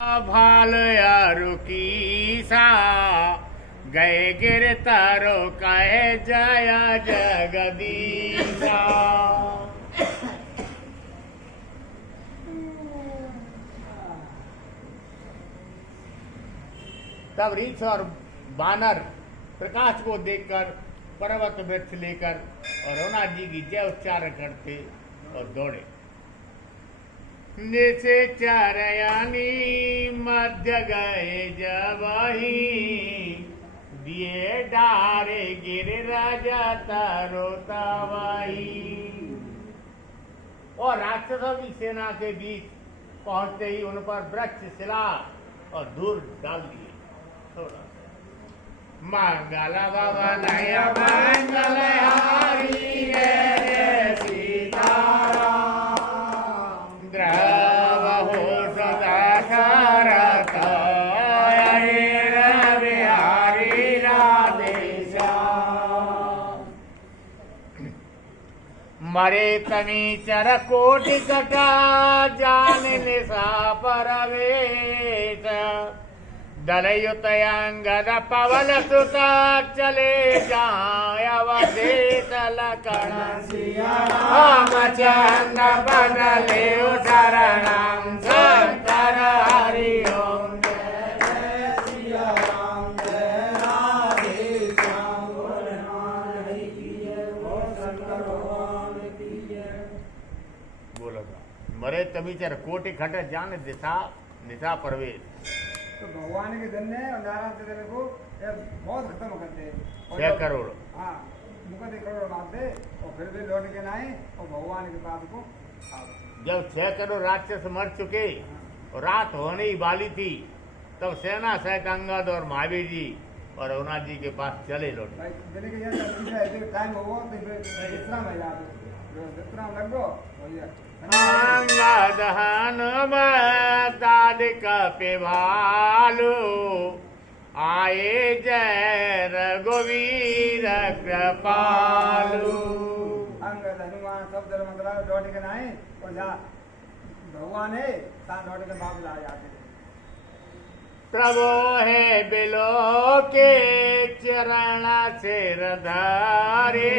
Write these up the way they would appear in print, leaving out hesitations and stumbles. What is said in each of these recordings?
भाल यारो की सा गए गिर तारो कहे जया जगदीशा। तब रीछ और बानर प्रकाश को देखकर पर्वत वृक्ष लेकर और रघुनाथ जी की जय उच्चारण करते और दौड़े। जैसे चारयानी मध्य गए जबही दिए डारे गिर राजा तारो तवाही। और राक्षसों की सेना के बीच पहुंचते ही उन पर वृक्ष शिला और धूल डाल दिए। मंगल भवन मंगल हारी जय सीताराम द्रवहो सदा शरत बिहारी राधे श्याम। मरे तमी चर कोटि कटा जान निशा परवेश दलयुतयंगद पवन सुता चले जाय अवधेश लखन रामचंद्र बदले शरणं शंकर हरि ओम जय सिया राम जय राधे श्याम। बोलो मरे तभी चर कोटि खट जान दिशा निशा प्रवेश। तो भगवान के धन है और नारायण के धन को बहुत खत्म करते हैं। 6 करोड़ हाँ मुकदे करोड़ मारते और फिर भी लौट के आए और भगवान के पास को जब 6 करोड़ राक्षस मर चुके और रात होने ही वाली थी तब सेना सहित अंगद और महावीर जी और रघुनाथ जी के पास चले लौटे। टाइम हो विश्राम है विश्राम लगो अंगद हनुमत कपिभालु आए जय रघुवीर कृपालु। अंगद हनुमान सब धर्म मतलब लौट के आए और जहाँ भगवान है तहाँ लौट के वापस आ जाते। प्रभु है बिलो के चरण सिर धारे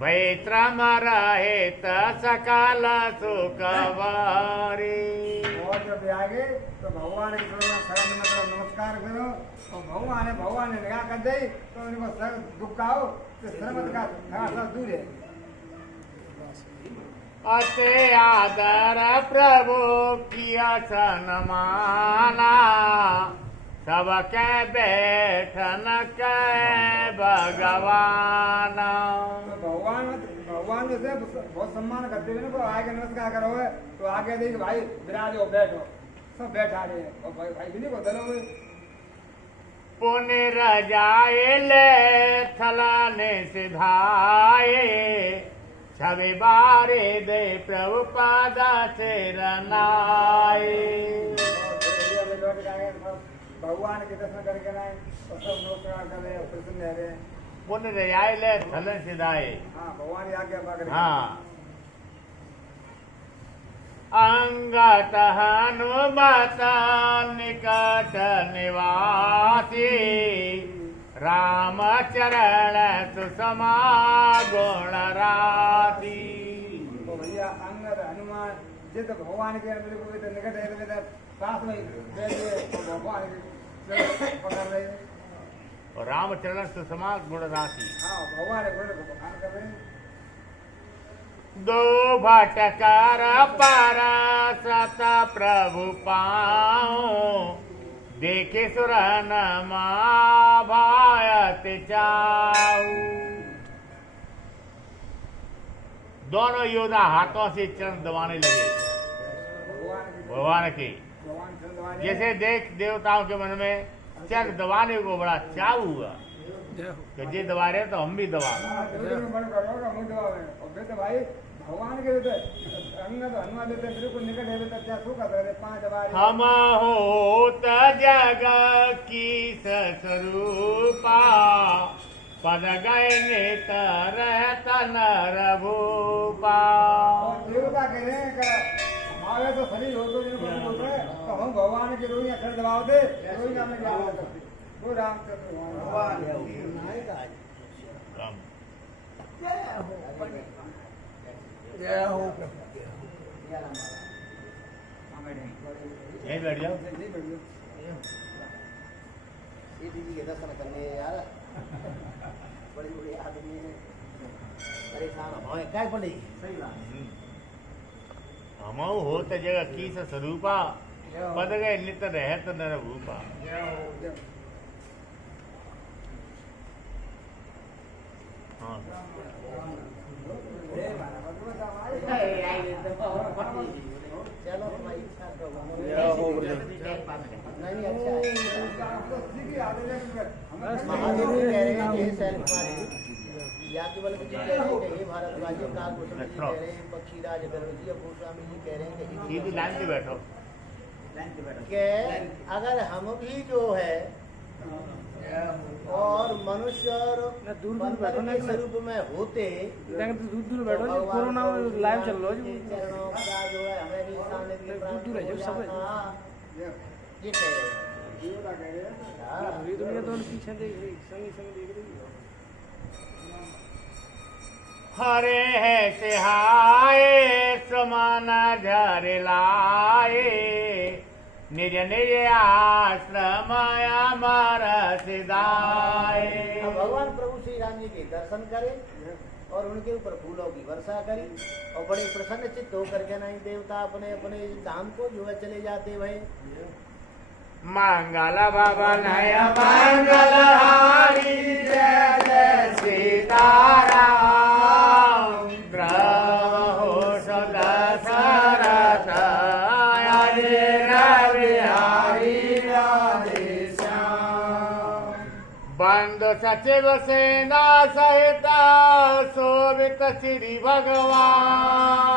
भैत्रम रहे त सकल सुखवारी। और जब आगे तो भगवान की शरण मतलब नमस्कार करो और भगवान ने निगाह कर दे तो उनको सर दुख आओ तो श्रमत का थोड़ा दूर है। अते आदर प्रभु किया सन्माना सबके बैठन के भगवाना। भगवान जैसे बहुत सम्मान करते हुए ना आगे नमस्कार करो तो आगे देख भाई विराजो बैठो सब बैठा रहे और भाई भी नहीं को दलो पुण्य रजाए ले थलाने सिधाए छवि बारे दे प्रभु पादा से रनाए। भगवान के दर्शन करके ना और सब नमस्कार कर रहे हैं प्रसन्न रहे। पुण्य रजाए ले थलन सिधाए। हाँ भगवान आज्ञा पकड़। हाँ अंगत हनुमत निकट निवासी राम चरण सुषमा गुण राशि। तो भैया अंगद हनुमान जिस भगवान के अंदर को तो निकट है पास में भगवान पकड़ रहे और रामचरण सुषमा गुण राशि। हाँ भगवान गुण भगवान कर रहे। दो भटकर पर सत प्रभु पाओ देखे सुरन भायत चाऊ। दोनों योद्धा हाथों से चरण दबाने लगे भगवान के। जैसे देख देवताओं के मन में चरण दबाने को बड़ा चाव हुआ कि जे दबा रहे तो हम भी दबा। भगवान के अंगद हनुमान देते बिल्कुल निकट है तो क्या सुख है 5 बार हम होत जग की स्वरूपा पद गए नेतर नर भूपा। देवता कह रहे हैं आवे तो शरीर हो तो जिनको बोलते हैं तो हम भगवान के रोई अक्षर दबाव दे रोई नाम में क्या करते वो रामचंद्र भगवान है राम जय हो यहीं बैठ जाओ। ये दीदी के दर्शन करने यार बड़ी बड़ी आदमी है परेशान हो क्या पड़ी सही बात हमऊ होत जगह की स्वरूपा पद गए नित रहत नर भूपा। हाँ चलो हमारी इच्छा तो नहीं महादेव जी कह रहे हैं कि शैल कुमारी याज्ञवल्क्य जी कह रहे हैं कि हे भारतवासियों कालभूषण जी कह रहे हैं पक्षीराज गरुड़ जी और गोस्वामी जी कह रहे हैं सीधी लाइन पे बैठो। कि अगर हम भी जो है और मनुष्य और बंदर के स्वरूप में होते दूर बैठो जी कोरोना लाइव चल रहा है जी चरणों का जो है हमें भी सामने के लिए दूर है जब सब ये कह रहे हैं हाँ। ये दुनिया तो पीछे देख रही संगी संग देख रही है। हरे है सिहाय समान झर लाए निज निज आश्रम अमर सिदाए। अब भगवान प्रभु श्री राम जी के दर्शन करें और उनके ऊपर फूलों की वर्षा करी और बड़े प्रसन्न चित्त होकर के नहीं देवता अपने अपने धाम को जो है चले जाते भाई। मंगल भवन है मंगल हारी जय जय सीताराम द्रहो सदा सरस बिहारी राधे श्याम। बंधु सचिव सेना सहित शोभित श्री भगवान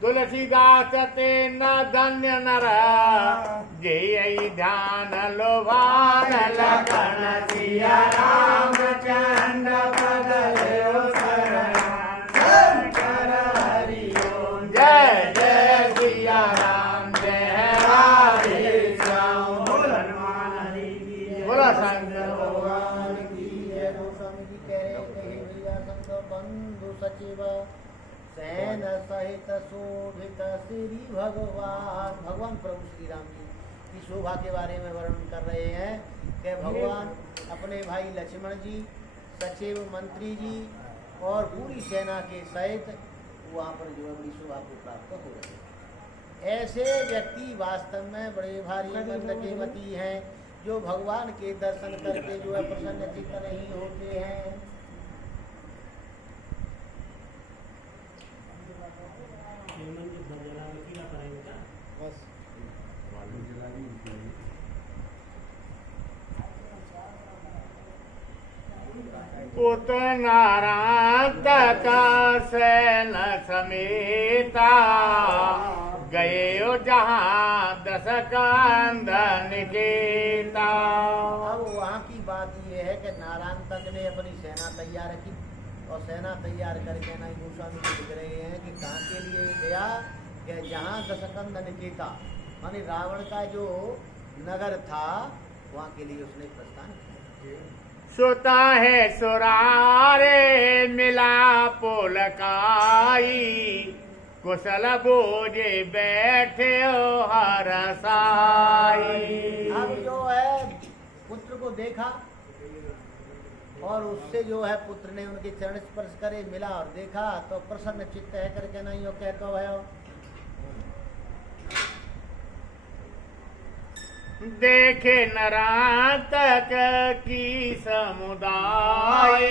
तुलसीदास ते न धन्य नर जय ध्यान लोभान लखन सिया रामचंद्र पद लेओ शरण शंकर हरि ओम जय जय सिया राम जय राधे श्याम। बोलो हनुमान हरि की जय बोलो शंकर भगवान की जय। गोस्वामी जी कह रहे हैं कि हे भैया संत बंधु सचिव सैन सहित शोभित श्री भगवान भगवान प्रभु श्री राम जी की शोभा के बारे में वर्णन कर रहे हैं कि भगवान अपने भाई लक्ष्मण जी सचिव मंत्री जी और पूरी सेना के सहित वहाँ पर जो है बड़ी शोभा को प्राप्त हो रहे हैं। ऐसे व्यक्ति वास्तव में बड़े भारी मंद के मती हैं जो भगवान के दर्शन करके जो है प्रसन्न चित्त नहीं होते हैं। बस उत नारायण का सैन समेता गए जहाँ दस कांदन केता। अब वहाँ की बात ये है कि नारायण तक ने अपनी सेना तैयार की और सेना तैयार करके ना गोस्वामी जी लिख रहे हैं कि कहाँ के लिए गया कि जहाँ दशकंदन केता मानी रावण का जो नगर था वहाँ के लिए उसने प्रस्थान किया। सुता है सुरारे मिला पुलकाई कुशल बोझे बैठे हर साई। अब जो है पुत्र को देखा और उससे जो है पुत्र ने उनके चरण स्पर्श करे मिला और देखा तो प्रसन्न चित्त है करके नहीं हो कहते है। देखे नरातक की समुदाय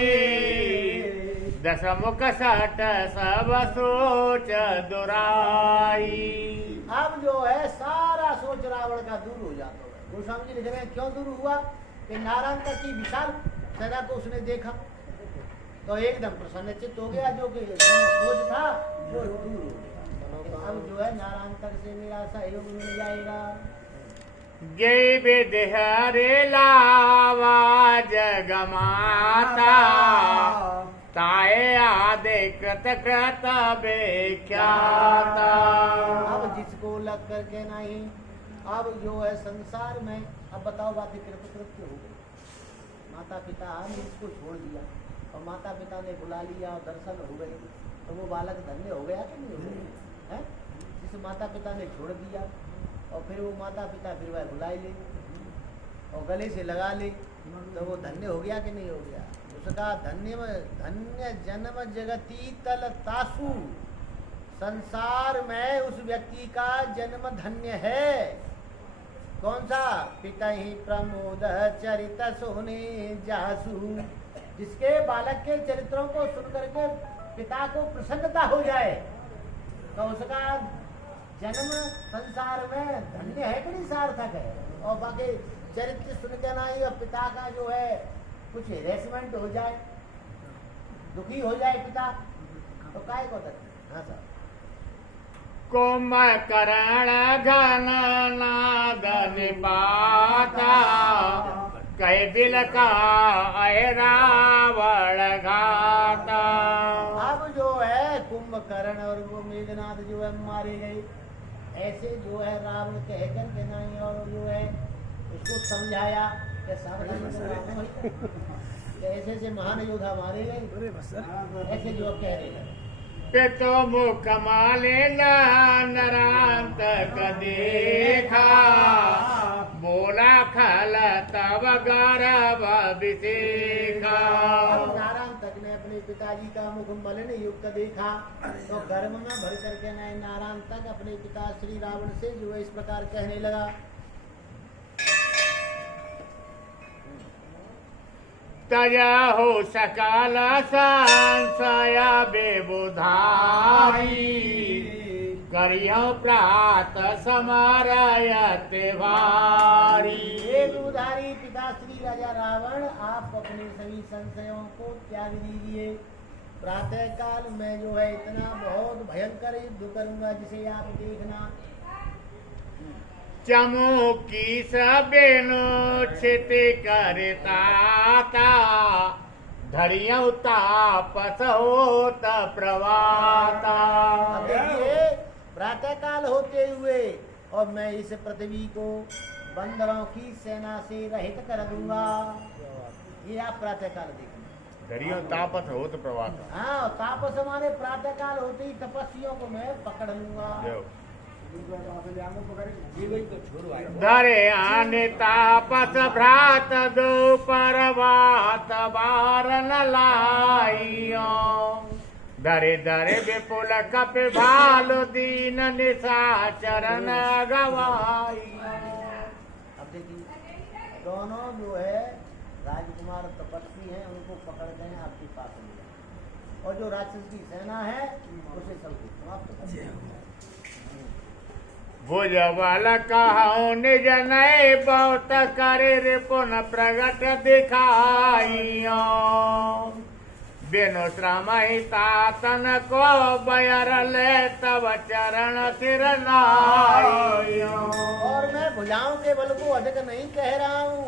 दशमुख सट सब सोच दुराई। अब जो है सारा सोच रावण का दूर हो जाता है। गोस्वामी जी लिख रहे हैं क्यों दूर हुआ कि नारायण तक की विशाल सेना को उसने देखा तो एकदम प्रसन्न चित्त हो गया। जो कि सोच था वो दूर हो गया। अब जो है नारायण तक से मेरा सहयोग मिल जाएगा। जय विदेहरे लावा जगमाता ताए आदे कृत कृत बेख्याता। अब जिसको लग करके नहीं, अब जो है संसार में, अब बताओ बात कृतकृत्य हो गई। माता पिता ने इसको छोड़ दिया और माता पिता ने बुला लिया और दर्शन हो गए, तो वो बालक धन्य हो गया कि नहीं हो गया? है जिस माता पिता ने छोड़ दिया और फिर वो माता पिता फिर वह बुला ले और गले से लगा ले, तो वो धन्य हो गया कि नहीं हो गया? उसका धन्य जन्म जगती तल तासु, संसार में उस व्यक्ति का जन्म धन्य है। कौन सा? पिता ही प्रमोद चरित सोने जासु, जिसके बालक के चरित्रों को सुन करके पिता को प्रसन्नता हो जाए, तो उसका जन्म संसार में धन्य है कि नहीं, सार्थक है। और बाकी चरित्र सुन के ना ही और पिता का जो है कुछ हेरेसमेंट हो जाए, दुखी हो जाए पिता, तो काय को तक। हाँ सर। कुंभकर्ण घन नाद निपाता, कैबिल का रावण घाता। अब जो है कुंभकर्ण और वो मेघनाथ जो है मारे गए, ऐसे जो है रावण कह करके नहीं, और जो है उसको समझाया कि ऐसे ऐसे महान योद्धा मारे गए, ऐसे जो कह रहे हैं। पितो मुख मालिना नरांतक देखा, बोला खल तब गर्भ अभिषेका। नारायणतक ने अपने पिताजी का मुख मलिन युक्त देखा, तो गर्भ में भर करके नहीं नारायणतक अपने पिता श्री रावण से जो है इस प्रकार कहने लगा। तजा हो सकल संशय बेबुधाई, करियो प्रात समरयते भारी। उधारी पिता श्री राजा रावण, आप अपने सभी संशयों को त्याग दीजिए। प्रातः काल में जो है इतना बहुत भयंकर युद्ध करूंगा जिसे आप देखना। चमुकी सबेनो छिति करता था, धरियौ तापस होत प्रवाता। देखिए प्रातः काल होते हुए और मैं इस पृथ्वी को बंदरों की सेना से रहित कर दूंगा। ये आप प्रातः काल देखना। धरियौ तापस होत प्रवाता। हाँ, तापस हमारे प्रातः काल होते ही तपस्वियों को मैं पकड़ लूंगा। धरे आने तापस भ्रात दो परवात बारन लाइयो, धरे धरे विपुल कप भालु दीन निशाचरन गवाई। अब देखिए दोनों जो है राजकुमार तपस्वी हैं, उनको पकड़ गए आपके पास में, और जो राक्षस की सेना है उसे सब समाप्त कर दिया। भुजबल कहूँ निज नए बहुत करे रिपुन प्रगट दिखाइयो, बिनु श्रम तातन को बयर ले तब चरण सिर नाइयो। और मैं भुजाओं के बल को अधिक नहीं कह रहा हूँ,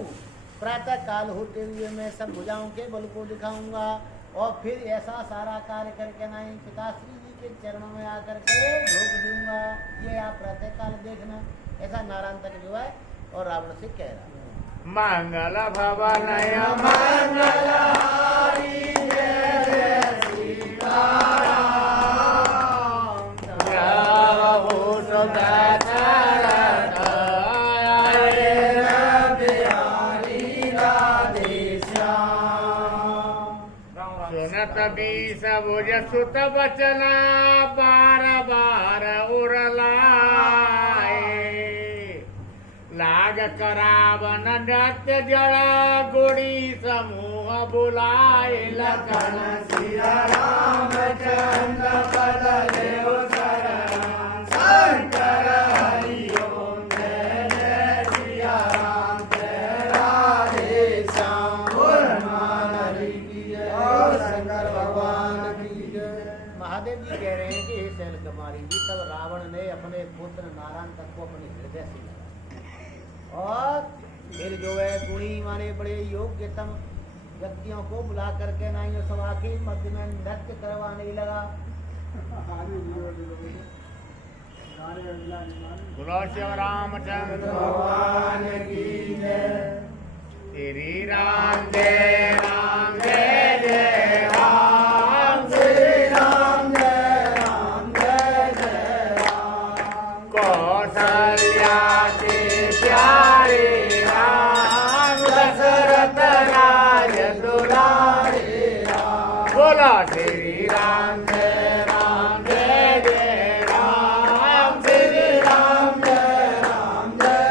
प्रातः काल होते हुए मैं सब भुजाओं के बल को दिखाऊंगा, और फिर ऐसा सारा कार्य करके नहीं पिताश्री जी के चरणों में आकर के ढोक दूंगा। ये आप प्रातः काल देखना। ऐसा नारायण तक जो है और रावण से कह रहा। मंगल भवन मंगल सुनत बीस भुज सुत बचना बार बार उरलाए, लाग करावन नृत्य जड़ा गुड़ी समूह बुलाए। लखन सिया रामचंद्र पद लेउ शरण, शंकर हरि ओम जय जय सिया राम जय राधे श्याम। शंकर भगवान की जय। महादेव जी कह रहे हैं कि हे शैल कुमारी जी, तब रावण ने अपने पुत्र नारायण तक को अपने हृदय से लगा, और फिर जो है गुणी माने बड़े योग्यतम व्यक्तियों को बुला करके नाइयों सभा के मध्य में नृत्य करवाने लगा। बोलो श्री रामचंद्र भगवान की जय। श्री राम जय जय राम श्री राम जय राम। कौशल्या के प्यारे राम दशरथ राज दुलारे राम। बोलो श्री राम जय जय राम। श्री राम जय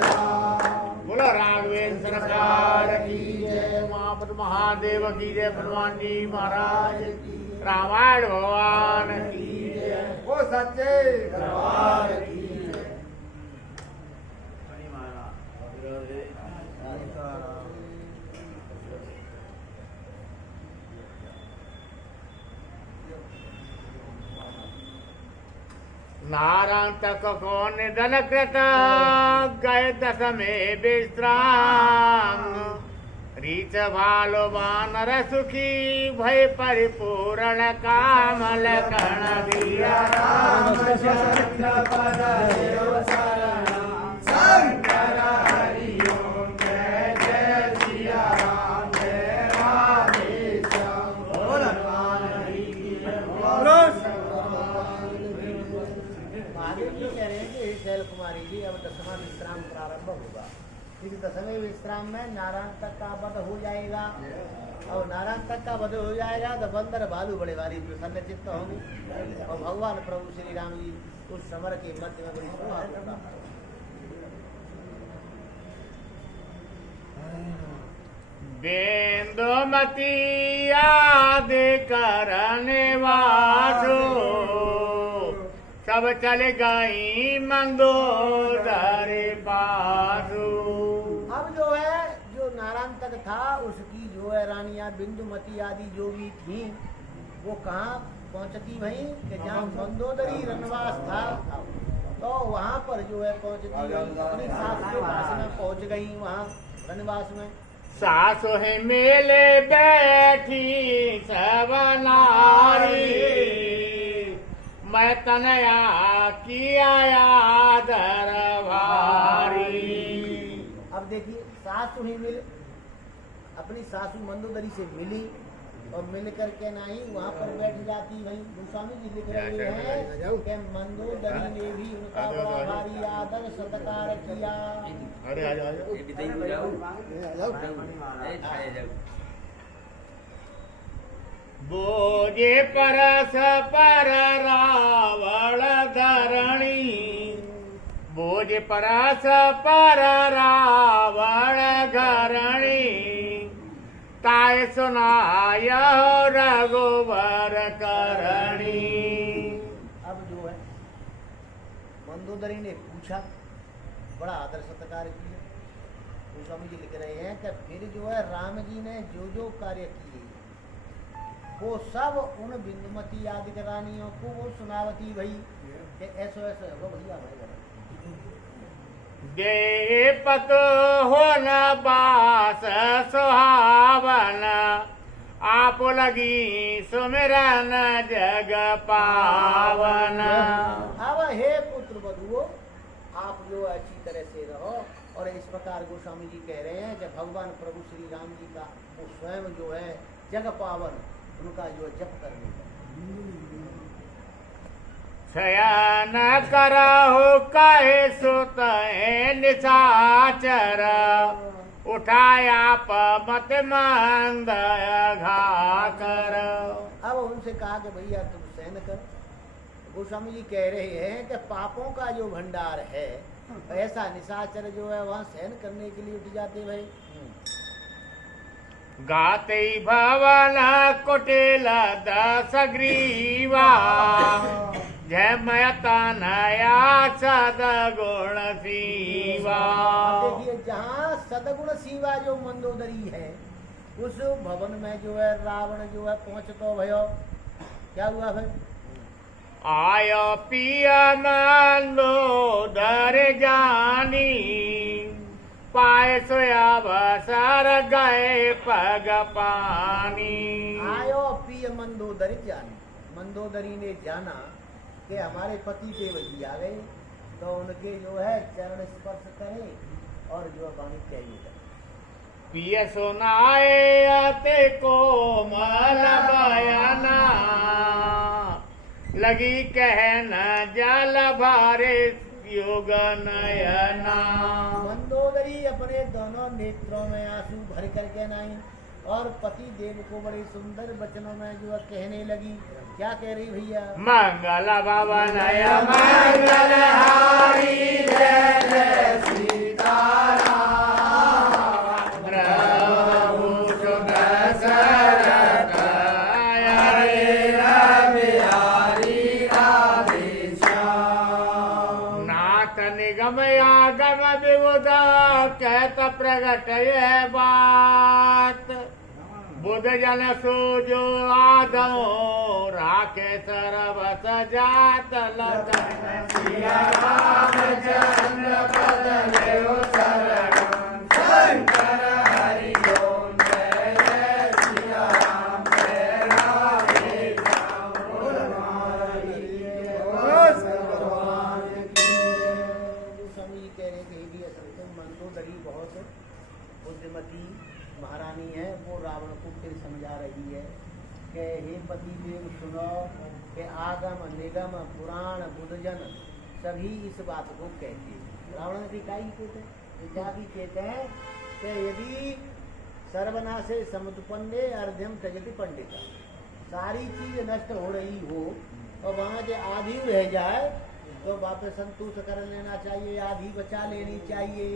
राम। बोलो राघवेंद्र सरकार की जय। महापत महादेव की जय। हनुमान जी महाराज की। रामायण भगवान की जय। वो सच्चे दरबार की जय। नारायण तक को निधन कृत गए दशमे विश्राम। रीच भालो वानर सुखी भय परिपूर्ण कामल कर्ण दिया रामचंद्र पद देव शरणम। शंकर हरि ओम जय जय सिया राम जय राधेश्याम। बोल हनुमान हरि की जय। बोलो महादेव जी कह रहे हैं कि शैल कुमारी जी अब दसवां विश्राम प्रारंभ होगा। इस दसवें विश्राम में नारायण तक का वध हो जाएगा और नारायण तक का वध हो जाएगा तो बंदर भालू बड़े भारी प्रसन्न चित्त होंगे और भगवान प्रभु श्री राम जी उस समर के मध्य में बड़ी शोभा होगा। बेंदुमती आदि करने वासो सब चल गई मंदोदर पासु। अब जो है जो नारायण तक था उसकी जो है रानियां बिंदुमती आदि जो भी थी वो कहाँ पहुंचती भई कि जहाँ मंदोदरी रनवास था तो वहाँ पर जो है पहुंचती गई अपनी सास के पास में पहुंच गई वहाँ रनवास में। सासु है मेले बैठी सब नारी मैं तनया किया दरबारी। अब देखिए सासु ही मिल अपनी सासु मंदोदरी से मिली और मिल करके नहीं वहाँ पर बैठ जाती भाई। गोस्वामी जी लिख रहे हैं कि मंदोदरी ने भी उनका बड़ा भारी आदर सत्कार किया। अरे आ जाओ बोझे परस पर रावण धरणी। बोझ परस पर रावण धरणी ताय सुनाय रघुवर करणी। अब जो है मंदोदरी ने पूछा बड़ा आदर सत्कार किया। गोस्वामी जी लिख रहे हैं कि फिर जो है राम जी ने जो जो कार्य किए वो सब उन बिंदुमती आदि रानियों को वो सुनावती भई कि ऐसो ऐसो है वो भैया भाई दे पत हो न बास सुहावन आप लगी सुमिरन जग पावन। अब हे पुत्र बधुओ आप जो अच्छी तरह से रहो। और इस प्रकार गोस्वामी जी कह रहे हैं कि भगवान प्रभु श्री राम जी का वो स्वयं जो है जग पावन उनका जो जप करने का शयन करहु कहे सुत निशाचर उठाया मत मंद घा कर। अब उनसे कहा कि भैया तुम सहन कर। गोस्वामी जी कह रहे हैं कि पापों का जो भंडार है ऐसा निशाचर जो है वहाँ सहन करने के लिए उठ जाते भाई। गाते भवन कुटिल दस ग्रीवा जय मयता नया सदगुण सीवा। देखिए जहाँ सदगुण सीवा जो मंदोदरी है उस भवन में जो है रावण जो है पहुँचतो भयो। क्या हुआ भाई आयो पिया मंदोदर जानी पाए सोया बसर गए पग पानी। आयो पिय मंदोदरी जानी, मंदोदरी ने जाना कि हमारे पति देव जी आ गए, तो उनके जो है चरण स्पर्श करें और जो वाणी कहिए। पिय सुनाए आते को मल बयाना, लगी कहना जल भारे योग नयना। मंदोदरी अपने दोनों नेत्रों में आंसू भर करके नहीं और पति देव को बड़े सुंदर वचनों में जो कहने लगी। क्या कह रही भैया? मंगल भवन मंगल हारी जय जय सीताराम, प्रभु सुख सरत हरे बिहारी राधे श्याम। नाथ निगम आगम विबुध कहत प्रगट यह बात, बुध जन सूजो आदमो राखे सरबस जात लखन। सिया रामचंद्र पद लेओ शरणम, शंकर हरि ओम जय जय सिया राम जय राधे श्याम। स्वामी कह रहे थे भी असत्य मंदोदरी बहुत बुद्धिमती महारानी है। वो रावण को फिर समझा रही है कि हे पति देव सुनो कि आगम निगम पुराण बुद्धजन सभी इस बात को कहते हैं। रावण ने क्या ही कहते हैं? क्या भी कहते हैं कि यदि सर्वनाशे समुत्पन्ने अर्ध्यम त्यजति पंडित, सारी चीज नष्ट हो रही हो और वहाँ से आधी रह जाए तो वापस संतुष्ट कर लेना चाहिए, आधी बचा लेनी चाहिए।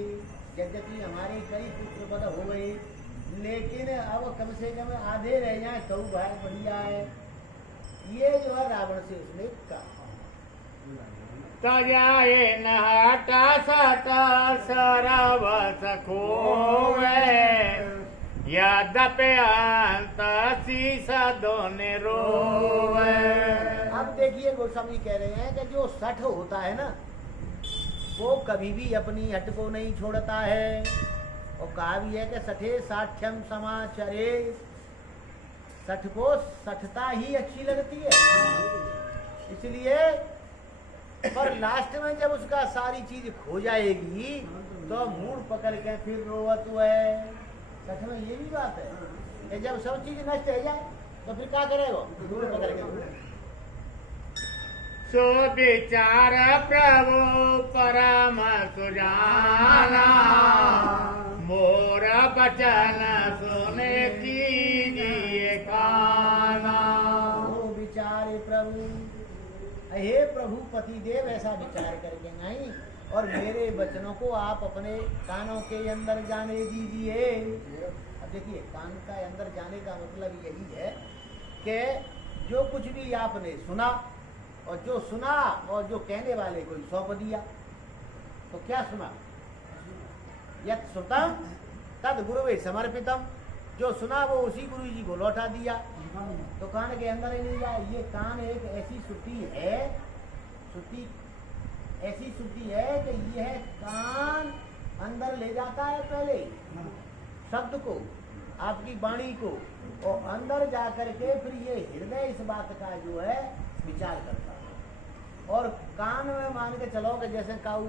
यद्यपि हमारे कई पुत्र पद हो गए, लेकिन अब कम से कम आधे रह जाए तो भाई बढ़िया है। ये जो है रावण से उसने कहा। तजाए नहट सत सरबस खोवे, यद्यपि अंत शीस दोने रोवे। अब देखिए गोस्वामी कह रहे हैं कि जो सठ होता है ना, वो कभी भी अपनी हट को नहीं छोड़ता है। और कहा भी है कि सठे साठ्यम समाचरे, सठ को सठता ही अच्छी लगती है। इसलिए पर लास्ट में जब उसका सारी चीज खो जाएगी तो मूड पकड़ के फिर रोवत है। सच में ये भी बात है कि जब सब चीज नष्ट हो जाए तो फिर क्या करेगा? मूड पकड़ के। सो विचार प्रभु परम सुजाना, मोर बचन सुने कीजिए काना। वो विचारे प्रभु, हे प्रभु पति देव ऐसा विचार करके नहीं और मेरे वचनों को आप अपने कानों के अंदर जाने दीजिए। अब देखिए कान का अंदर जाने का मतलब यही है कि जो कुछ भी आपने सुना और जो सुना और जो कहने वाले को सौंप दिया, तो क्या सुना? यत् श्रुतम तद गुरुवे समर्पितम, जो सुना वो उसी गुरु जी को लौटा दिया। तो कान के अंदर ही नहीं जाए। ये कान एक ऐसी श्रुति है, श्रुति ऐसी श्रुति है कि यह कान अंदर ले जाता है पहले शब्द को, आपकी वाणी को, और अंदर जा करके फिर ये हृदय इस बात का जो है विचार करता है। और कान में मान के चलो कि जैसे काऊ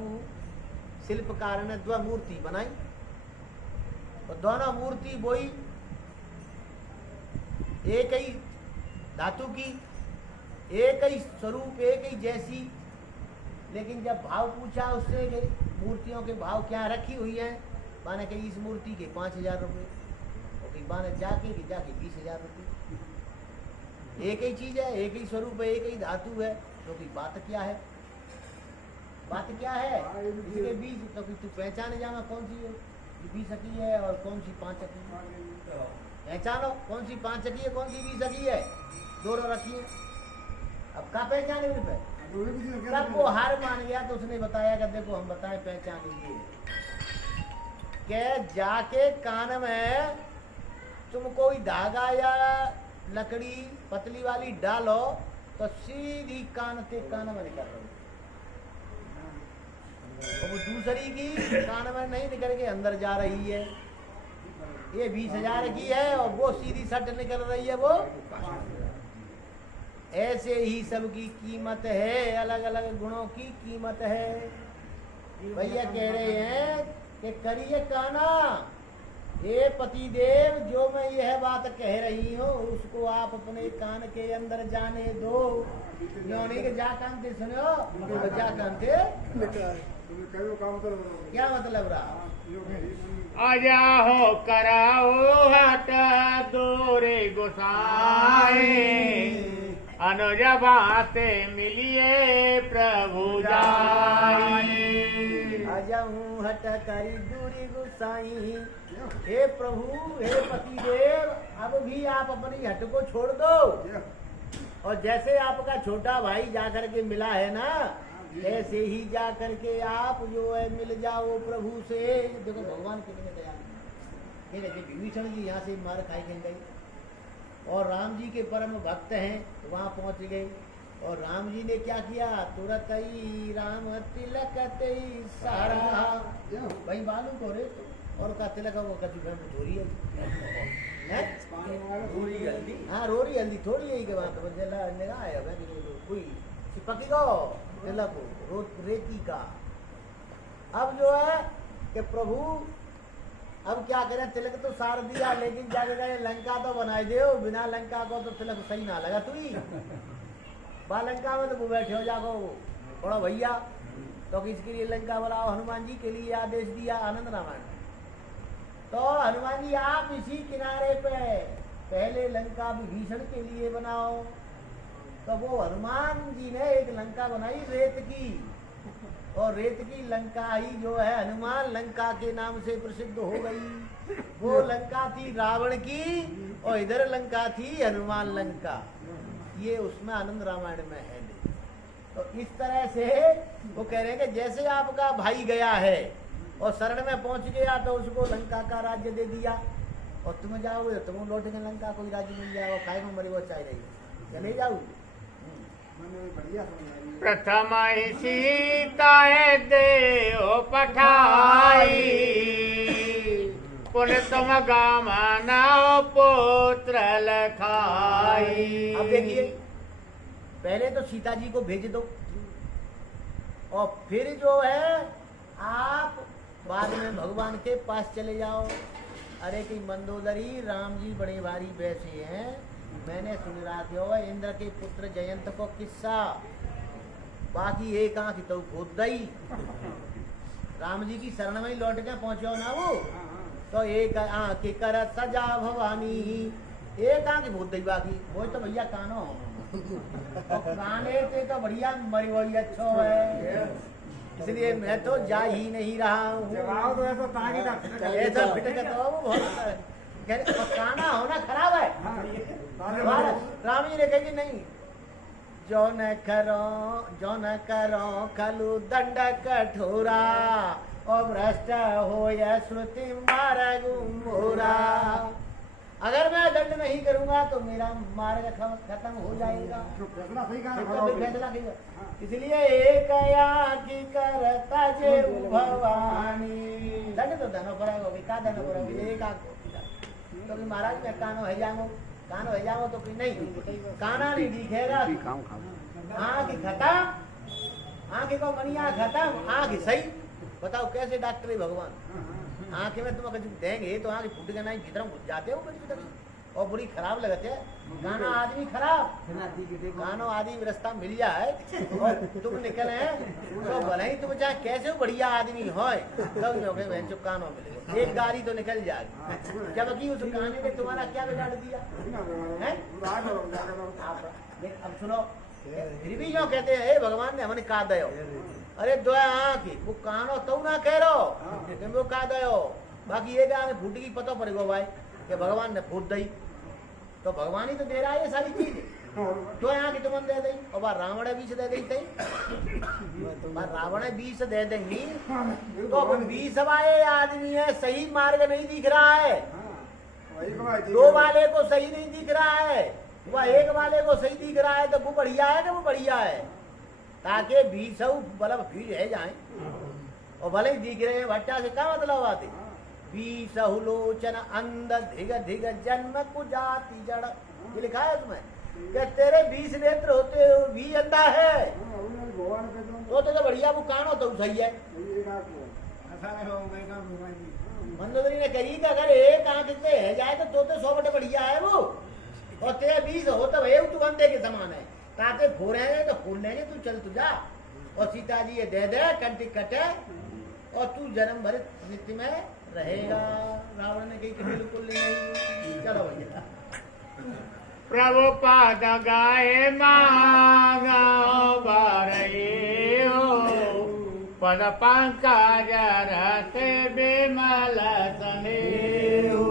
शिल्पकार ने दो मूर्ति बनाई, और दोनों मूर्ति वही एक ही धातु की, एक ही स्वरूप, एक ही जैसी। लेकिन जब भाव पूछा उससे कि मूर्तियों के भाव क्या रखी हुई है, माने कि इस मूर्ति के 5,000 रुपये, और कि माने जाके 20,000 रुपये। एक ही चीज है, एक ही स्वरूप है, एक ही धातु है, तो कि बात क्या है? बात क्या है इसके बीच? तो कि तू पहचाने जाना कौन सी है 20 सकी है और कौन सी 5 सकी। पहचानो कौन सी 5 सकी है, कौन सी 20 सकी है, दोनों रखिए। अब का पहचाने मेरे पे? तब वो हार मान गया तो उसने बताया कि देखो हम बताएं पहचान लीजिए कि जाके कान में तुम कोई धागा या लकड़ी पतली वाली डालो तो सीधी कान से कान में निकल रही। और वो दूसरी की कान में नहीं निकल के अंदर जा रही है। ये 20,000 की है और वो सीधी सट निकल रही है वो। ऐसे ही सबकी कीमत है, अलग अलग गुणों की कीमत है। भैया कह रहे हैं कि करिए काना, हे पति देव, जो मैं यह बात कह रही हूँ उसको आप अपने कान के अंदर जाने दो। नहीं कि जा कान से सुनो, जा कान से क्या मतलब रहा? आजा हो कराओ हट दोरे गोसाई, अनुज बाते मिलिए प्रभु जाई। आजाऊं हट करी दूरी गुसाई। हे प्रभु, हे पति देव, अब भी आप अपनी हट को छोड़ दो। और जैसे आपका छोटा भाई जाकर के मिला है ना, ऐसे ही जा करके आप जो है मिल जाओ प्रभु से। देखो भगवान कितने दयालु। ये देखिए विभीषण जी यहाँ से मार खाई गई और राम जी के परम भक्त हैं, वहाँ पहुँच गए। और राम जी ने क्या किया? तुरंत ही राम तिलक सारा भाई मालूम को रे तो। और का तिलक वो कचू घर में थोड़ी है, रोरी हल्दी, हाँ रोरी हल्दी थोड़ी है के बात निगाह है कोई चिपकी गो तिलक रेती का। अब जो है कि प्रभु अब क्या करें, तिलक तो सार दिया लेकिन जाके गए लंका तो बनाए दो। बिना लंका को तो तिलक सही ना लगा तू ही बा लंका में तो वो बैठे हो जाको बड़ा भैया। तो किसके लिए लंका बनाओ? हनुमान जी के लिए आदेश दिया आनंद रामायण। तो हनुमान जी आप इसी किनारे पे पहले लंका विभीषण के लिए बनाओ। तो वो हनुमान जी ने एक लंका बनाई रेत की, और रेत की लंका ही जो है हनुमान लंका के नाम से प्रसिद्ध हो गई। वो लंका थी रावण की और इधर लंका थी हनुमान लंका। ये उसमें आनंद रामायण में है। तो इस तरह से वो कह रहे हैं कि जैसे आपका भाई गया है और शरण में पहुंच गया तो उसको लंका का राज्य दे दिया, और तुम जाओगे तो तुम लौटेंगे लंका कोई राज्य मिल जाएगा, खाए में मरी वो चाह रही चले जाओ। प्रथम ही सीता देव पठाई, पुन तुम गामना पुत्र लखाई। अब देखिए पहले तो सीता जी को भेज दो और फिर जो है आप बाद में भगवान के पास चले जाओ। अरे कि मंदोदरी राम जी बड़े भारी वैसे हैं, मैंने सुन रहा था इंद्र के पुत्र जयंत को किस्सा, बाकी एक आंख तो खोद गई। राम जी की शरण में ही लौट के पहुंचो ना वो, तो एक आंख कर सजा भवानी, एक आंख खोद गई, बाकी वो तो भैया कानो काने से तो बढ़िया मरी वही अच्छा है, इसलिए मैं तो जा ही नहीं रहा हूँ। ऐसा फिटक तो वो बहुत काना होना खराब है। राम जी ने कही नहीं, जो न करो खलु दंड कठोरा, और भ्रष्ट हो या श्रुति मार्ग मोरा। अगर मैं दंड नहीं करूंगा तो मेरा मार्ग खत्म हो जाएगा। फैसला किया, इसलिए एक आँखी करता जे भवानी। दंड तो देना पड़ेगा, का देना पड़ेगा, एक आँख तो महाराज मैं कानो है जाऊँ तो कोई नहीं, काना नहीं दिखेगा। आँख खत्म, आँख को मनिया खत्म, आँख सही। बताओ कैसे डॉक्टर है भगवान? आँख में तुम अगर देंगे तो आँख फूट के नहीं भीतर घुस जाते हो और बुरी खराब लगते है। गाना आदमी खराब, गानो आदमी रास्ता मिल जाए और तुम निकले तो भले ही तुम चाहे कैसे बढ़िया आदमी हो तब कानो मिलेगा, एक गाड़ी तो निकल जाएगी। जबकि उस गाने ने तुम्हारा क्या बिगाड़ दिया है? अब सुनो, फिर भी जो कहते हैं हे भगवान ने हमने कहा दयो, अरे दो आँख वो कानो तो ना कह रहो वो कहा दयो, बाकी एक आँख फूट की पता पड़ेगा भाई कि भगवान ने फूट दी, तो भगवान ही तो दे रहा है ये सारी चीज। तो यहाँ की तुमन दे दी और बार रावण बीच दे दी थी, रावण बीच दे देंगी तो 20 वाले आदमी है, सही मार्ग नहीं दिख रहा है। 2 वाले को सही नहीं दिख रहा है, वह 1 वाले को सही दिख रहा है, तो वो बढ़िया है कि वो बढ़िया है, ताकि 20 बल्ब भीड़ है जाए और भले ही दिख रहे हैं भट्टा से क्या मतलब आते बीसहुलोचन अंध धिग धिग जन्म कुजाति जड़, ये लिखा है उसमें कि तेरे 20 नेत्र होते हो भी अंधा है भगवान पे तो बढ़िया वो कान हो तो सही है। मंदोदरी ने कही कि अगर एक आंख से है जाए तो 100 बटे बढ़िया है वो, और तेरे 20 हो तो भाई तू अंधे के समान है, ताते फोड़ेंगे तो फोड़ लेंगे, तू चल तू जा। और सीता जी ये दे दे कंटी कटे और तू जन्म भर नित्य में रहेगा। रावण ने कही कि बिल्कुल नहीं, चलो भैया। प्रभु पाद गाए मांगा बारे हो, पद पंकज रस बिमल स्नेहो।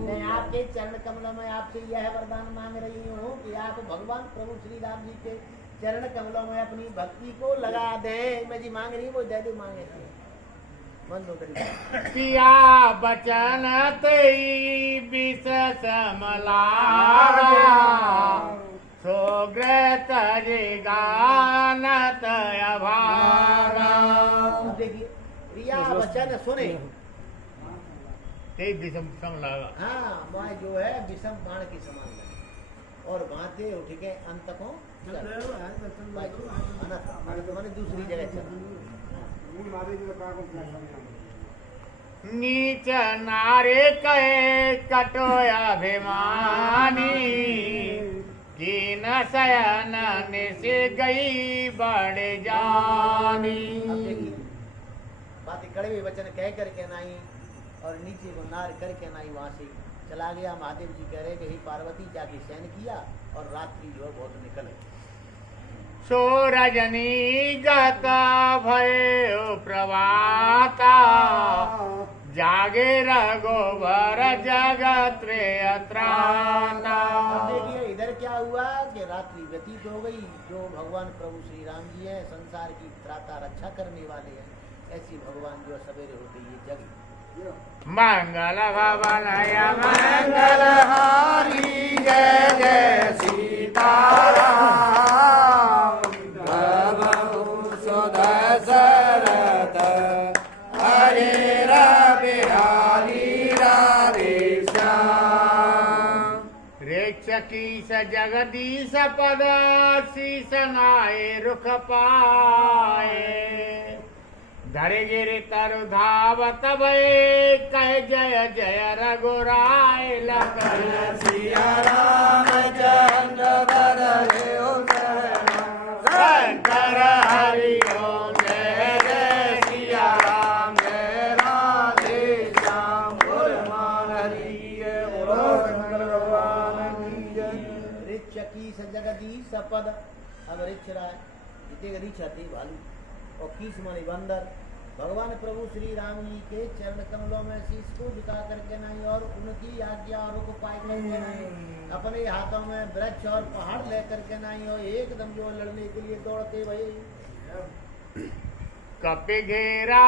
मैं आपके चरण कमलों में आपसे यह वरदान मांग रही हूँ कि आप भगवान प्रभु श्री राम जी के चरण कमलों में अपनी भक्ति को लगा दे। मैं जी मांग रही हूँ वो दे दे मांगे पिया बचन तई विष समलागा, सोग्रत गानत अभागा। देखिए प्रिया वचन सुने, ते विषम समलागा, हाँ वह जो है विषम बाण के समान लगे और भाते उठ के अंत को मैंने दूसरी जगह चला। नीच नारे कहे कटोया अभिमानी, कीन शयन निसे गई बड़े जानी। अब देखिए बातें कड़वे वचन कह करके नाई और नीचे को नार करके नाई वहां से चला गया। महादेव जी कह रहे कि हे पार्वती जाके शयन किया और रात्रि जो है बहुत निकल गई। सो रजनी गता भयो प्रभाता, जागे रघुवर जगत त्राता। अब देखिए इधर क्या हुआ कि रात्रि व्यतीत हो गई। जो भगवान प्रभु श्री राम जी हैं संसार की त्राता रक्षा करने वाले हैं, ऐसी भगवान जो सवेरे होते ये जग मंगल भवन मंगल हारी, जय जय सीताराम। दशरथ हरे बिहारी राधे श्याम। रेक्षकीस जगदीश पद शीस नाय रुख पाए, धरे गिरि तरु धावत भय, कह जय जय रघुराय लखन सिया राम चंद्र बरहे शंकर हरि ओम, जय जय सिया राम जय राधे श्याम। बोल मान हरि बोलो शंकर भगवान की जय। ऋक्षकीस जगदीश पद, अब ऋक्ष राय इतने ऋक्ष आते भालू और कीस माने बंदर भगवान प्रभु श्री राम जी के चरण कमलों में शीश को झुका करके नहीं और उनकी आज्ञा और को पाए करके नहीं, अपने हाथों में वृक्ष और पहाड़ लेकर के नहीं और एकदम जो लड़ने के लिए दौड़ते भाई। कपि घेरा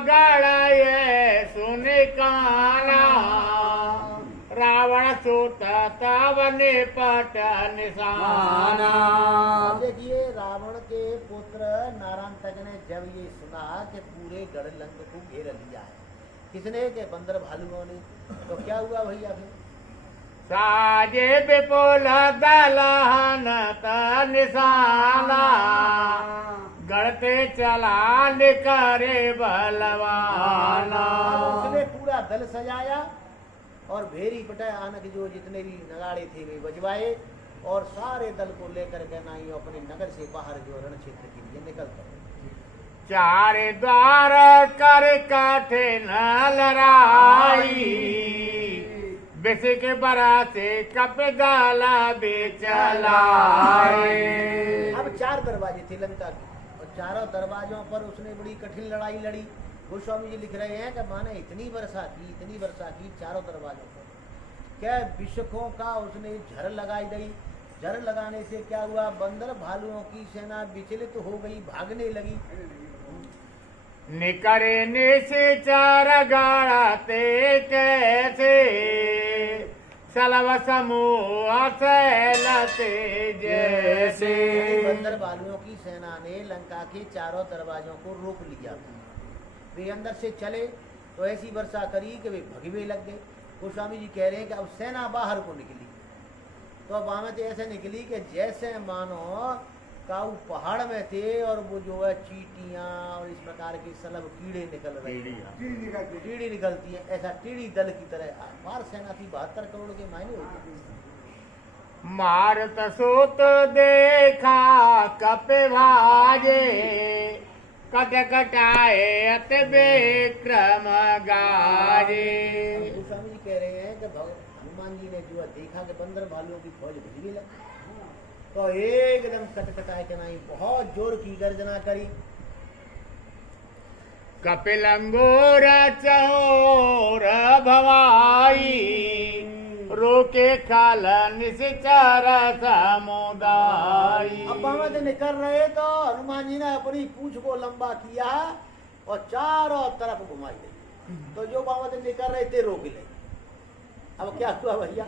गड़े सुन काना, रावण सूत तव निपट निशाना। देखिए रावण के पुत्र नारायण ने जब ये सुना कि पूरे गढ़ लंक को घेर लिया है, किसने के बंदर भालुओं ने, तो क्या हुआ भैया फिर? साजे विपुल दलहन निशाना, गढ़ते चला निकरे बलवाना। उसने पूरा दल सजाया और भेरी पटाए आनक जो जितने भी नगाड़े थे वे बजवाए और सारे दल को लेकर के नाई अपने नगर से बाहर जो रण क्षेत्र के लिए निकल पड़े। चार द्वार कर काठे न लड़ाई, बेसे के बरा से कप गाला बेचलाए। अब 4 दरवाजे थे लंका के और चारों दरवाजों पर उसने बड़ी कठिन लड़ाई लड़ी। गोस्वामी जी लिख रहे हैं कि माने इतनी वर्षा की चारों दरवाजों पर, क्या विषकों का उसने झर लगाई गई। झर लगाने से क्या हुआ, बंदर भालुओं की सेना विचलित हो गई, भागने लगी। निकरे निशे चार गाड़ते कैसे, सलव समूह सैलते जैसे। बंदर भालुओं की सेना ने लंका के चारों दरवाजों को रोक लिया वे अंदर से चले तो ऐसी वर्षा करी कि वे भगवे लग गए। गोस्वामी जी कह रहे हैं कि अब सेना बाहर को निकली तो अब वहां में तो ऐसे निकली कि जैसे मानो काऊ पहाड़ में थे और वो जो है चींटियां और इस प्रकार के सलब कीड़े निकल रहे हैं, टीड़ी निकलती है, ऐसा टीड़ी दल की तरह अपार सेना थी। 72 करोड़ के मायने हो गए। मारत सोत देखा कपे भाजे कट कटाए अत विक्रम गाजे। गोस्वामी जी कह रहे हैं कि हनुमान जी ने जो है देखा कि बंदर भालुओं की फौज भिजने लगी तो एकदम कटकटाए के नहीं बहुत जोर की गर्जना करी। कपिलंगोर चहोर भवाई रोके खाल निश्चर समुदाई। अब वहां से निकल रहे तो हनुमान जी ने अपनी पूंछ को लंबा किया और चारों तरफ घुमाई गई तो जो वहां से निकल रहे थे रोक ले। अब क्या हुआ भैया?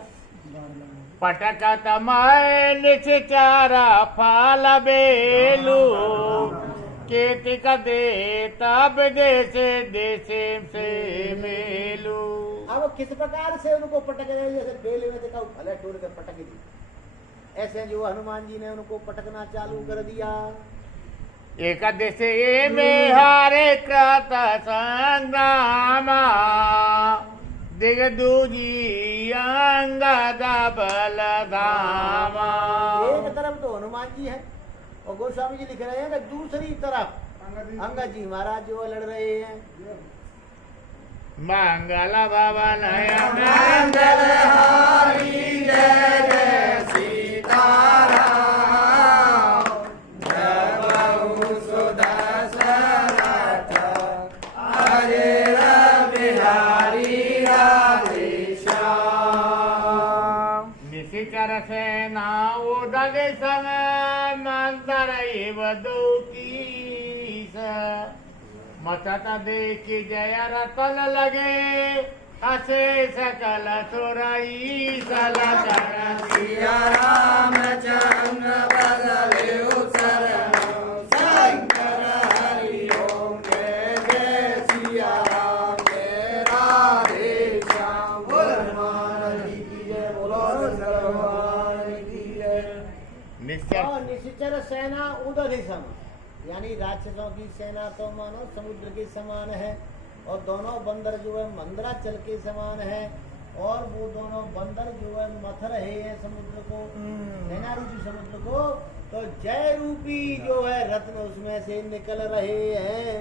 पटकत मैं निश्चर फल बेलू केतिक दे तब देशे देशे से मेलू। अब किस प्रकार से उनको पटक रहे जैसे बेले में देखा भले टोल के पटक दी, ऐसे जो हनुमान जी ने उनको पटकना चालू कर दिया। एक दिशे में हारे कृत संग्रामा दिग दूजी अंगद बल धामा। एक तरफ तो हनुमान जी है और गोस्वामी जी लिख रहे हैं कि दूसरी तरफ अंगद जी महाराज जो लड़ रहे हैं। मंगल भवन मंगल हारी जय जय सीताराम जय बहु सुदशरथ हरे बिहारी राधे श्याम। निशिचर सेना उदग संग मंतर इव दूतीस मचत देखी जय रतन लगे असे सकल सुरई सलकन। सिया रामचंद्र बदले शरण शंकर हरि ओम जय जय सिया राम जय राधे श्याम। बोल हनुमान जी की जय बोलो भगवान की जय। निश्चय और निश्चर सेना उदधि सम यानी राक्षसों की सेना तो मानो समुद्र के समान है और दोनों बंदर जो है मंदराचल के समान है और वो दोनों बंदर जो है मथ रहे हैं समुद्र को, नैना रूपी समुद्र को। तो जय रूपी जो है रत्न उसमें से निकल रहे हैं।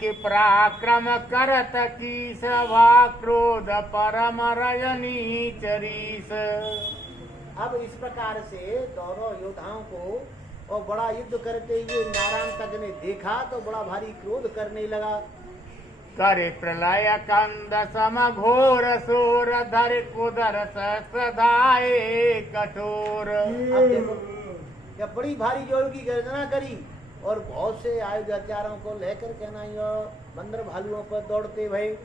के पराक्रम करत की सभा क्रोध परम रजनी चरीस। अब इस प्रकार से दोनों योद्धाओं को और बड़ा युद्ध करते हुए नारायण तक ने देखा तो बड़ा भारी क्रोध करने लगा। करे प्रलय कंद सम घोर सूर धर कुदर सदाए कठोर। अब देखो क्या बड़ी भारी जोर की गर्जना करी और बहुत से आयुध हथियारों को लेकर के ना बंदर भालुओं पर दौड़ते भय।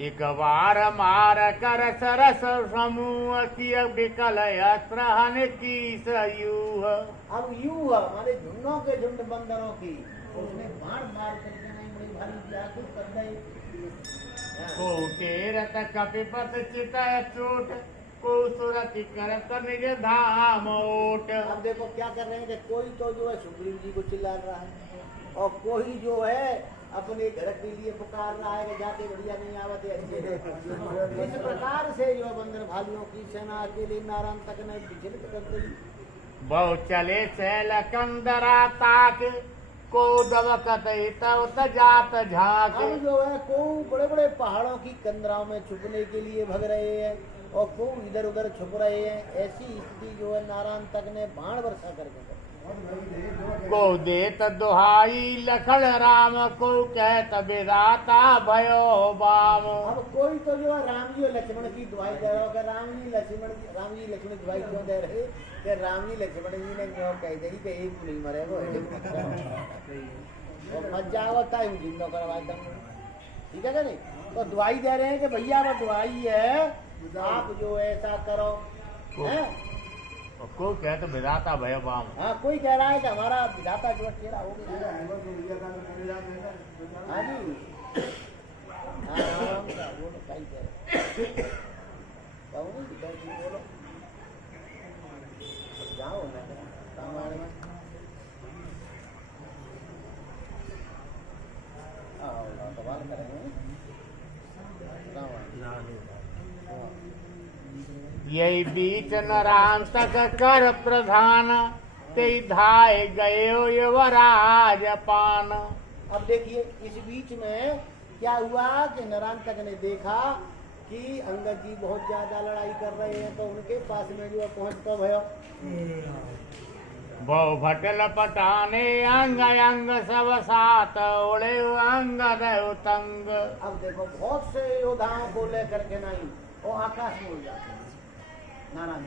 एक बार मार कर सरस समूह की विकल अस्त्र हन की सयूह। अब यूह हमारे झुंडों के झुंड बंदरों की उसने बाण मार करके नहीं बड़ी भारी व्याकुल कर गए। को तेरत कपिपत चित चोट को सुरति करत निज धाम ओट। अब देखो क्या कर रहे हैं कि कोई तो जो है सुग्रीव जी को चिल्ला रहा है और कोई जो है अपने घर के लिए पुकार रहा है कि जाके बढ़िया नहीं आवते अच्छे। इस प्रकार से जो बंदर भालुओं की सेना अकेले नारायण तक ने विचलित कर दी। बहु चले सैल कंदरा ताक को दवकत तव जात झाक। अब जो है को बड़े बड़े पहाड़ों की कंदराओं में छुपने के लिए भग रहे हैं और को इधर उधर छुप रहे हैं। ऐसी स्थिति जो है नारायण तक ने बाण वर्षा करके को देत दुहाई लखन राम को कहत विदाता भयो बाम। अब कोई तो जो है राम जी और लक्ष्मण की दुहाई दे रहा होगा। राम जी लक्ष्मण की दुहाई क्यों दे रहे कि राम जी लक्ष्मण जी ने क्यों कह दी कि एक नहीं मरेगा और मत जाओ टाइम जिंदा करवाए तुम। ठीक है नहीं तो दुहाई दे रहे हैं कि भैया वो दुहाई है आप जो ऐसा करो है और कोई कहे तो विधाता भय बाम। हाँ, कोई कह रहा है कि हमारा विधाता जो है टेढ़ा हो ये गया। है वो जो लिया था तो पूरी रात रहता हाँ जी, हाँ बोलो, सही कह रहे कहूँ इधर भी बोलो, जाओ ना सामान में आओ ना सवाल करेंगे। यही बीच नरांतक कर प्रधान ते धाय गए युवराज पान। अब देखिए इस बीच में क्या हुआ कि नरांतक ने देखा कि अंगद जी बहुत ज्यादा लड़ाई कर रहे हैं, तो उनके पास में जो है पहुंचता भयो। बहु भटल पटाने अंग अंग सब सात उड़े अंग दयो तंग। अब देखो बहुत से योद्धाओं को लेकर के नहीं वो आकाश में उड़ जाते हैं। नारायण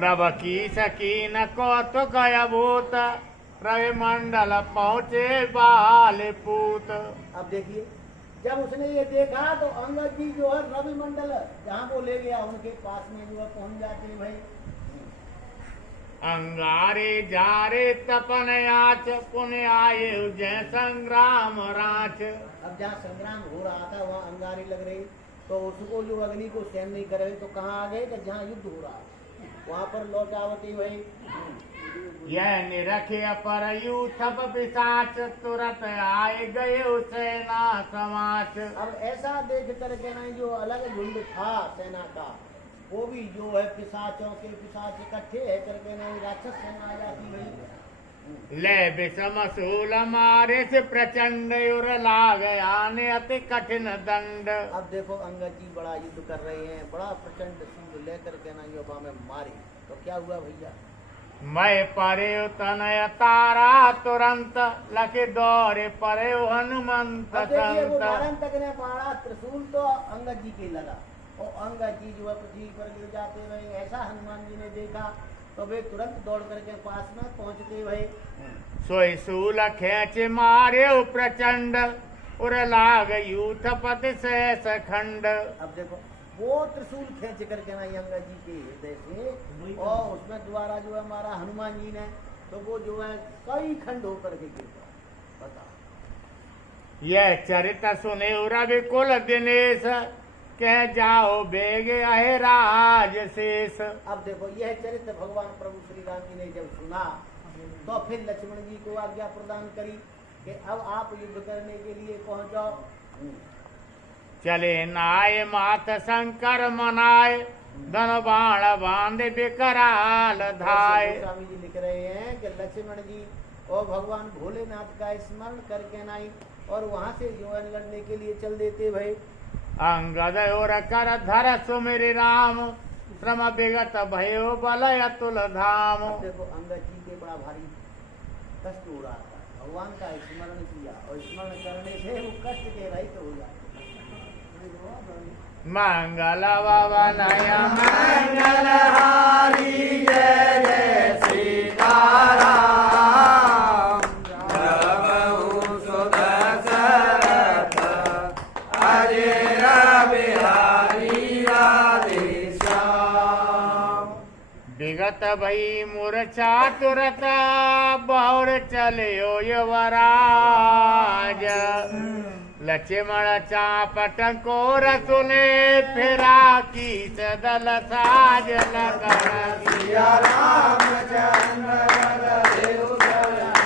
नभ की सकीन कौतुक अभूत रवि मंडल पहुँचे बाल पूत। अब देखिए जब उसने ये देखा तो अंगद जी जो है रवि मंडल जहाँ वो ले गया उनके पास में जो है पहुंच जाते हैं भाई। अंगारे जारे तपन आच पुण्य आये जय संग्राम राच। अब जहाँ संग्राम हो रहा था वहाँ अंगारी लग रही, तो उसको जो अग्नि को सहन नहीं कर रहे तो कहाँ आ गए कि जहाँ युद्ध हो रहा वहाँ पर लौटावती भाई। यह निरखे पर यूथप पिशाच तुरंत आए गए सेना समाच। अब ऐसा देख करके नहीं जो अलग झुंड था सेना का वो भी जो है पिशाचों के पिशाच इकट्ठे है करके नहीं राक्षस सेना आ जाती भाई। ले विषम शूल मारे से प्रचंड उर लाग आने अति कठिन दंड। अब देखो अंगद जी बड़ा युद्ध कर रहे हैं, बड़ा प्रचंड शूल लेकर के ना योबा में मारी, तो क्या हुआ भैया? मैं परे तनय तारा तुरंत लखे दौरे परे हनुमंत अब देखिए वो संत। नारायण तक ने मारा त्रिशूल तो अंगद जी के लगा और अंगद जी जो है पृथ्वी पर गिर जाते रहे। ऐसा हनुमान जी ने देखा तो वे तुरंत दौड़ करके पास में पहुंचते भाई। सोई शूल खेच मारे प्रचंड उर लाग यूथ पति शेष खंड। अब देखो वो त्रिशूल खींच करके ना अंगद जी के हृदय से और उसमें द्वारा जो है हमारा हनुमान जी ने तो वो जो है कई खंड होकर के गिर गया। बताओ यह चरित सुने रवि कुल दिनेश कह जाओ बेग अहे राज शेष। अब देखो यह चरित्र भगवान प्रभु श्री राम जी ने जब सुना तो फिर लक्ष्मण जी को आज्ञा प्रदान करी कि अब आप युद्ध करने के लिए पहुंच जाओ। चले नाय मात शंकर मनाए धन बाण बांधे बिकराल धाय। स्वामी जी लिख रहे हैं कि लक्ष्मण जी और भगवान भोलेनाथ का स्मरण करके नाई और वहां से जो है लड़ने के लिए चल देते भाई। अंगद और कर धर सुमिर राम श्रम विगत भयो बल अतुल धाम। अब देखो अंगद जी के बड़ा भारी कष्ट हो रहा था, भगवान का स्मरण किया और स्मरण करने से वो कष्ट के रहित हो जाते। मंगल भवन मंगल हारी जय जय सीताराम प्रभु सुदशरथ अजय बिहारी राधे श्याम। विगत भई मूर्छा तुरत बहुर चलियो युवराज। लक्ष्मण चाप टंकोर सुने फिरा की सदल साज लगन। सिया रामचंद्र बलदेव शरण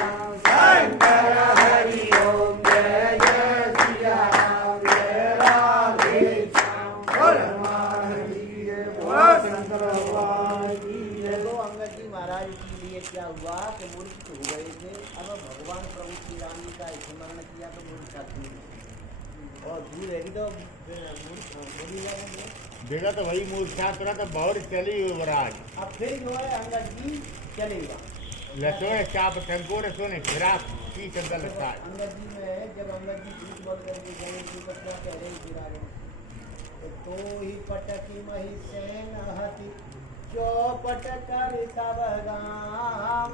शंकर हरि ओम जय जय सिया राम जय राधे श्याम। बोल हनुमान जी बोल शंकर भगवान की जय। देखो अंगद जी महाराज के लिए क्या हुआ कि मूर्छित हो गए थे। अब भगवान प्रभु श्री राम जी का स्मरण किया तो मूर्छा थी और दूर रहेगी तो बोली जाएंगे। विगत वही मूर्छा तुरंत बहुर चली युवराज। अब फिर जो है अंगद जी चलेगा। लक्ष्मण चाप टंकोर सुने फिरा की सदल साज। अंगद जी में जब अंगद जी झूठ बोल करके गए थे तो क्या कह रहे फिर आगे तो ही पटकी मही सेन हति चौपट कर तब गाम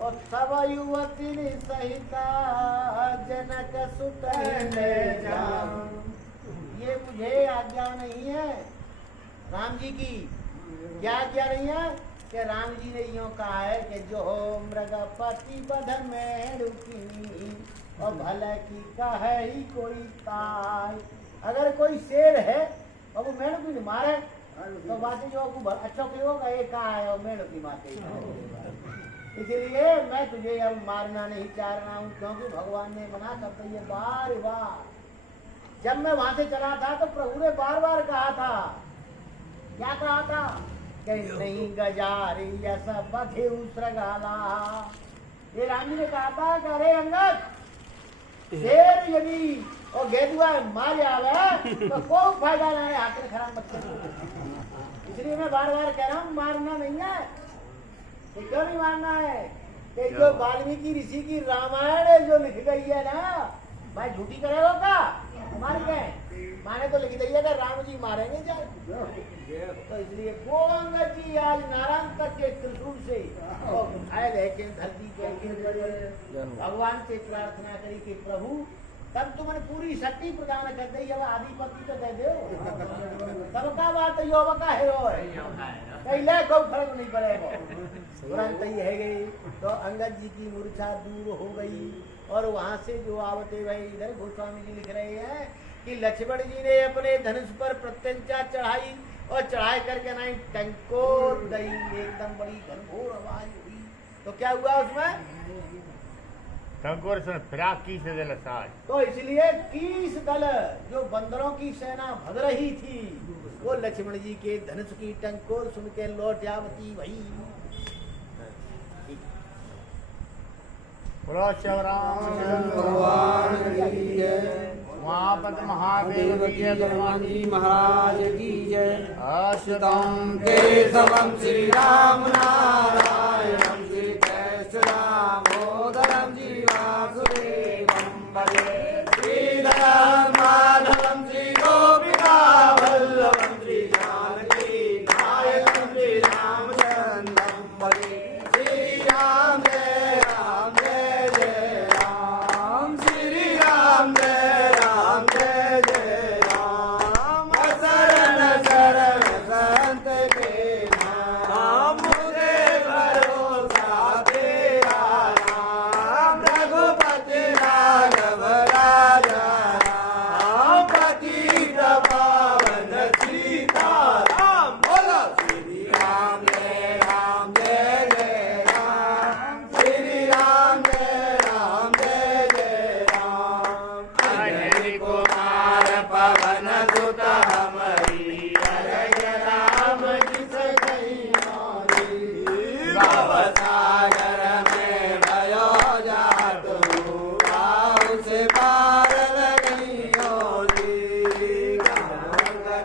और सब युवती सहिता जनक सुत ले जाम। ये मुझे आज्ञा नहीं है राम जी की क्या क्या नहीं है कि राम जी ने यूं कहा है कि जो मृगपति बधन में रुकी और भले की कहे ही कोई ताय। अगर कोई शेर है और वो मेढ़ की मारे तो बातें जो आपको अच्छा क्यों होगा, ये कहा है और मेढ़ की माते। इसलिए मैं तुझे अब मारना नहीं चाह रहा हूँ, क्योंकि भगवान ने मना कर दिया बार बार। जब मैं वहां से चला था तो प्रभु ने बार बार कहा था, क्या कहा था कि नहीं गजारी ऐसा बधे उसरगाला। ये राम जी ने कहा था कि अरे अंगद शेर यदि और गेदुआ मार जावे तो कोई फायदा ना है, हाथ में खराब मत करो। इसलिए मैं बार बार कह रहा हूँ मारना नहीं है। तो क्यों नहीं मारना है कि जो वाल्मीकि ऋषि की रामायण जो लिख गई है ना, भाई झूठी करेगा का मार गए माने तो लिख दी है कि राम जी मारेंगे जाए। तो इसलिए वो अंगद जी आज नारायण तक के त्रिशूल से उठाए लेके धरती के गिर पड़े, भगवान से प्रार्थना करी कि प्रभु तब तुमने पूरी शक्ति प्रदान कर दी, अब आधिपत्य तो दे दो। सबका बात यो का हीरो है, पहले कोई फर्क नहीं पड़ेगा। तुरंत ही है गई तो अंगद जी की मूर्छा दूर हो गई। और वहां से जो आवते भाई इधर गोस्वामी जी लिख रहे हैं कि लक्ष्मण जी ने अपने धनुष पर प्रत्यंचा चढ़ाई और चढ़ाई करके नहीं टंकोर दई, एकदम बड़ी घनघोर आवाज हुई। तो क्या हुआ उसमें टंकोर से फिराक की से दिल साज। तो इसलिए 30 दल जो बंदरों की सेना भग रही थी वो लक्ष्मण जी के धनुष की टंकोर सुन के लौट आवती भई। वहां महादेव के भगवान जी महाराज की जय। अच्युतम केशवम श्री राम नारायणम श्री कैशराम मोदरम जीवासुदेवम भजे श्रीधरम माधवम श्री गोपिका वल्लभम श्री जानकी नायकम श्री रामचंद्रम भजे श्री राम जय राम जय जय राम श्री राम जय राम जय जय राम शरण शरण संत के नाम मुझे भरोसा तेरा नाम रघुपति राघव राजा राम पतित पावन सीता राम। बोलो श्री राम जय राम जय जय राम श्री राम जय राम जय जय राम। अंजलि कुमार पवन सुत हमारी अरय राम जिस सागर में भयो जात हूँ राहु से पार लगइयो जी।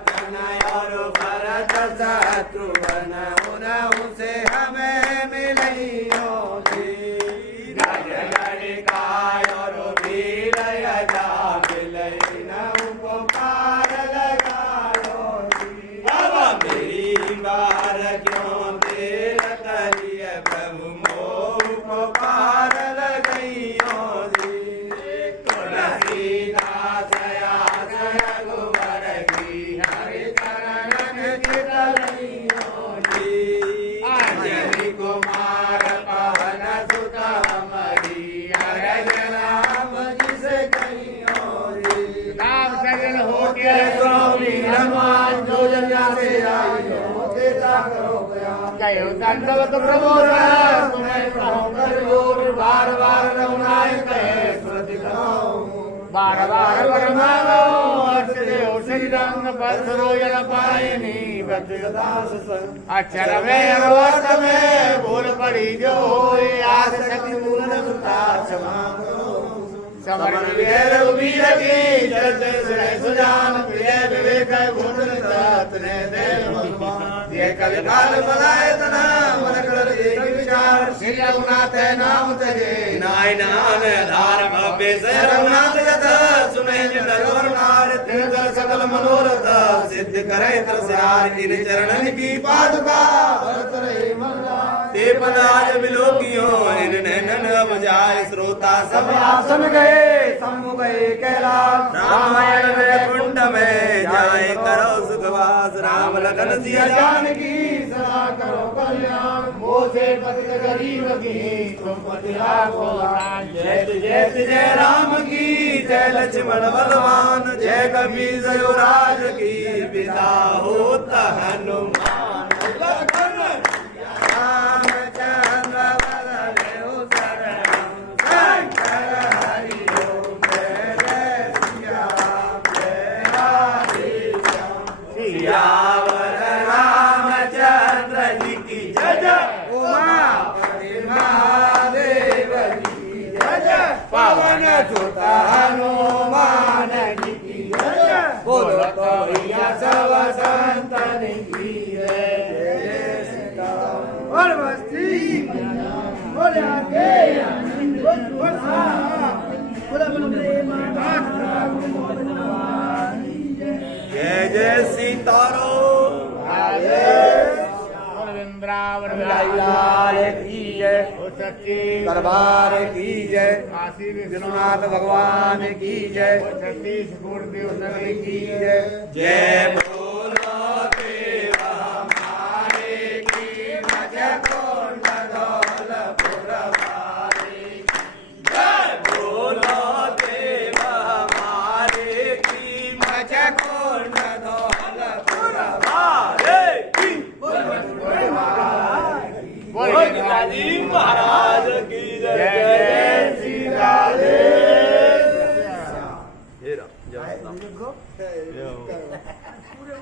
तनय और भरत शत्रुघ्न उनहु से हमें मिलइयो जी। गज ललिकाय और वीर यजा मिलइनहु को पार लगायो जी। अब मेरी बार क्यों देर करिए प्रभु मोह को पार लगइयो जी। तुलसीदास आस रघुवर की हरि चरणन चितइयो जी। अंजलि कुमार पवन सुत हमारी अरज राम जिस कइयो जी। नाम सगल होके स्वामी हनुमान जो जन्या से आइयो तेरा करो प्रयास। कयो दंडवत प्रभु तुम्हें कहो कर जोर बार बार रघुनाय कहे सुरति कराओ। बार बार वरमालो अर्चदेव श्री रंग बसरो यन पायनी दास संग अक्षर में अरवत में भूल पड़ी जो होए आस शक्ति मूल सुता क्षमा समर विवेक रघुवीर की चलते सुने सुजान प्रिय विवेक गुण तने दे भगवान ये कवि काल बलाय तना मन कर एक विचार श्री रघुनाथ नाम तजे नाय नान धार भव्य से रघुनाथ यथ सुने जिन रघुनाथ तिन दर सकल मनोरथ सिद्ध करे तरसार इन चरणन की पादुका भरत रहे मल्ला ते पदाज बिलोकियो इन नैनन अब जाय श्रोता सब आसन गए सम्मु गए कैलाश रामायण वैकुंठ में जाए करो सुखवास राम लखन सिया जानकी सदा करो कल्याण मोसे पतित गरीब की तुम पति राखो राज। जय जय राम की जय लक्ष्मण बलवान जय कपी युवराज की पिता होता हनुमान लखन रामचंद्र बलदेव शरणम शंकर हरि ओम जय जय सिया राम जय राधे श्याम सियावर रामचंद्र जी की जय जय उमापति महादेव जी की जय जय पवन सुत हनुमान जी की जय जय बोलो तो भैया सब संतन की जय जय सीताराम और मस्ती बोले आगे बोल जय जय सीताराम वृंदावन लाल की जय हो सच्ची दरबार की जय काशी विश्वनाथ भगवान की जय छत्तीस कोट देव की जय जय